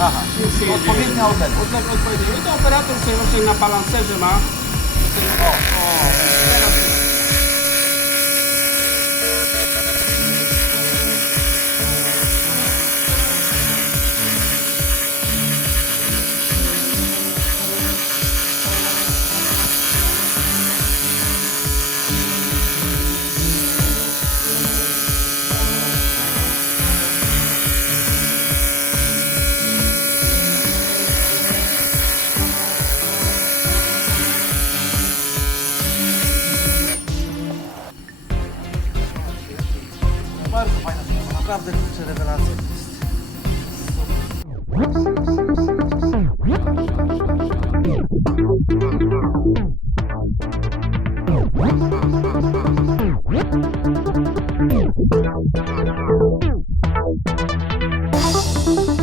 Aha, Już się jedzie. odpowiednia odległość. Odległ odpowiednio. I to operator sobie właśnie na balancerze ma. O, o, bardzo fajna sprawa, naprawdę kurczę rewelacja. Super.